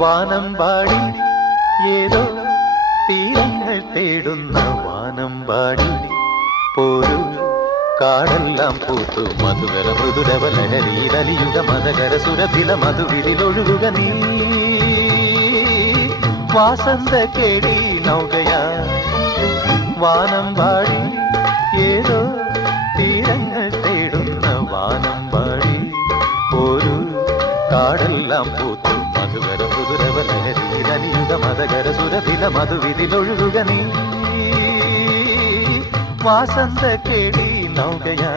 വാനമ്പാടി ഏതോ തീരങ്ങൾ തേടുന്ന വാനമ്പാടി പോരു കാടെല്ലാം പൂത്തു മധുകര മൃദുരവലഹരീതലിയുഗ മതകര സുരഭില മധുവിരിലൊഴുകുക നീ വാസന്ത കേടി നൗകയാ വാനമ്പാടി ഏതോ തീരങ്ങൾ തേടുന്ന വാനമ്പാടി ഒരു കാടെല്ലാം പൂത്തു മധുകര മൃദുരവലഹരീതലിയുഗ മതകര സുരഭില മധുവിരിലൊഴുകുക നീ വാസന്ത കേടി നൗകയാ